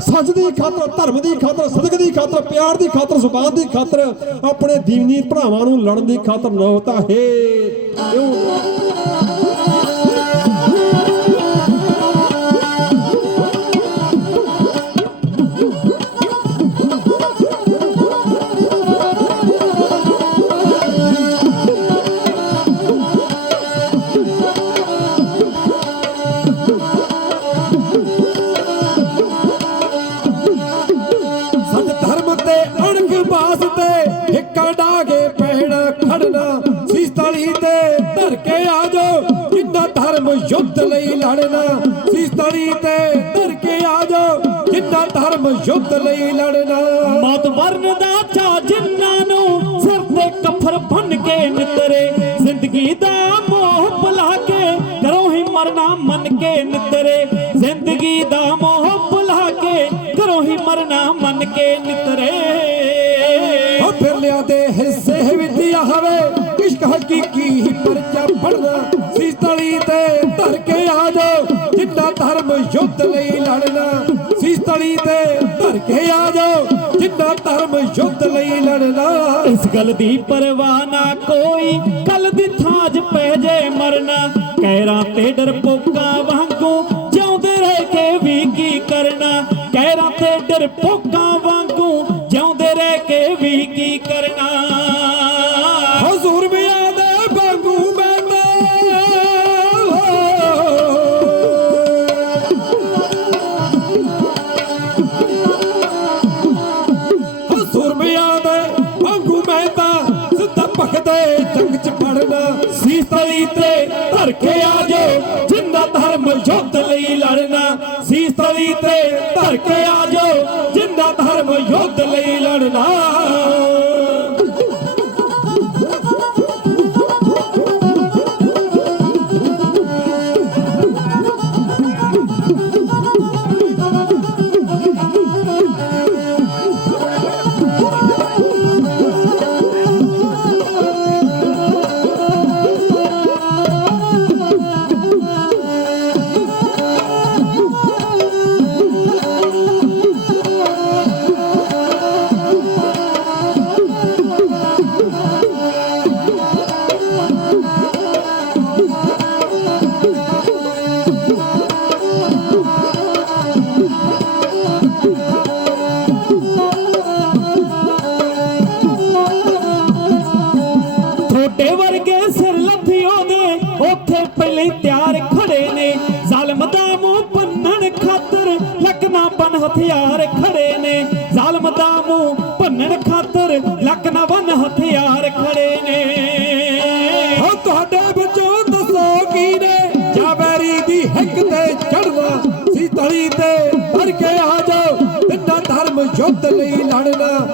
ਸੱਚ ਦੀ ਖਾਤਰ, ਧਰਮ ਦੀ ਖਾਤਰ, ਸਦਕ ਦੀ ਖਾਤਰ, ਪਿਆਰ ਦੀ ਖਾਤਰ, ਜ਼ੁਬਾਨ ਦੀ ਖਾਤਰ, ਆਪਣੇ ਦੀਵਨੀ ਭਰਾਵਾਂ ਨੂੰ ਲੜਨ ਦੀ ਖਾਤਰ ਨੌਬਤਾ ਹੈ ਇਉਂ ਹਿੱਕਾ ਡਾਗੇ ਪਹਿਣਾ ਖੜਨਾ ਸੀਸ ਤਲੀ ਤੇ ਧਰ ਕੇ ਆ ਜਾਓ। ਜਿੰਨਾ ਧਰਮ ਯੁੱਧ ਲਈ ਲੜਨਾ ਸੀਸ ਤਲੀ ਤੇ ਧਰ ਕੇ ਆ ਜਾਓ। ਜਿੰਨਾ ਧਰਮ ਯੁੱਧ ਲਈ ਲੜਨਾ। ਮੌਤ ਵਰਨ ਦਾ ਚਾ ਜਿਨ੍ਹਾਂ ਨੂੰ ਸਿਰ ਤੇ ਕਫਰ ਬਨ ਕੇ ਨਿਤਰੇ, ਜ਼ਿੰਦਗੀ ਦਾ ਮੋਹ ਭੁਲਾ ਕੇ ਕਰੋ ਹੀ ਮਰਨਾ ਮੰਨ ਕੇ ਨਿਤਰੇ, ਜ਼ਿੰਦਗੀ ਦਾ ਮੋਹ ਭੁਲਾ ਕੇ ਕਰੋ ਹੀ ਮਰਨਾ ਮੰਨ ਕੇ ਨਿਤਰੇ। ਉਹ ਦੇ ਹਿੱਸੇ ਵਿੱਚ ਆਵੇ ਇਸ਼ਕ ਹਕੀਕੀ ਪਰਚਾ ਪੜਨਾ ਸੀਸ ਤਲੀ ਤੇ ਧਰ ਕੇ ਆ ਜਾਓ। ਜਿੰਨਾ ਧਰਮ ਯੁੱਧ ਲਈ ਲੜਨਾ ਸੀਸ ਤਲੀ ਤੇ ਧਰ ਕੇ ਆ ਜਾਓ। ਜਿੰਨਾ ਧਰਮ ਯੁੱਧ ਲਈ ਲੜਨਾ। ਇਸ ਗੱਲ ਦੀ ਪਰਵਾਹ ਨਾ ਕੋਈ। ਕੱਲ ਦੀ ਥਾਂ 'ਚ ਪੈ ਜੇ ਮਰਨਾ। ਕਹਿਰਾਂ ਤੇ ਡਰਪੋਕਾਂ ਵਾਂਗੂ ਜਿਉਂਦੇ ਰਹਿ ਕੇ ਵੀ ਕੀ ਕਰਨਾ। ਕਹਿਰਾਂ ਤੇ ਡਰਪੋਕਾਂ ਵਾਂਗੂ ਜਿਉਂਦੇ ਰਹਿ ਕੇ ਵੀ ਕੀ ਕਰਨਾ? ਹਜ਼ੂਰ ਮਿਆਂ ਦੇ ਵਾਂਗੂ ਮੈਂ ਹਜ਼ੂਰ ਮਿਆਂ ਦੇ ਵਾਂਗੂ ਮੈਂ ਤਾਂ ਸਿੱਧਾ ਭਖਦੇ ਜੰਗ ਚ ਪੜਨਾ। ਸੀਸ ਤਲੀ ਤੇ ਧਰ ਕੇ ਆ ਜਾਓ ਜਿੰਦਾ ਧਰਮ ਯੁੱਧ ਲਈ ਲੜਨਾ। ਸੀਸ ਤਲੀ ਤੇ ਧਰ ਕੇ ਆ ਜਾਓ ਜਿੰਦਾ ਧਰਮ ਯੁੱਧ ਲਈ ਥੋੜੇ ਵਰਗੇ ਸਿਰ ਲੱਥਿਓ ਦੇ ਉੱਥੇ ਪਹਿਲੇ ਤਿਆਰ ਖੜੇ ਨੇ। ਜ਼ਾਲਮ ਦਾ ਮੂੰਹ ਭੰਨਣ ਖਾਤਰ ਲੱਕਣਾ ਬਨ ਹਥਿਆਰ ਖੜੇ ਨੇ। ਜ਼ਾਲਮ ਦਾ ਮੂੰਹ ਭੰਨਣ ਖਾਤਰ ਲੱਕਣਾ ਬਨ ਹਥਿਆਰ ਖੜੇ ਨੇ। ਹੋ ਤੁਹਾਡੇ ਵਿੱਚੋਂ ਦੱਸੋ ਕੀ ਨੇ ਜਾਂ ਬੈਰੀ ਦੀ ਹਿੱਕ ਤੇ ਚੜਨਾ ਸੀ ਤਲੀ ਤੇ ਭਰ ਕੇ ਆ ਜਾਓ। ਤਿੰਨਾ ਧਰਮ ਯੁੱਧ ਲਈ ਲੜਨਾ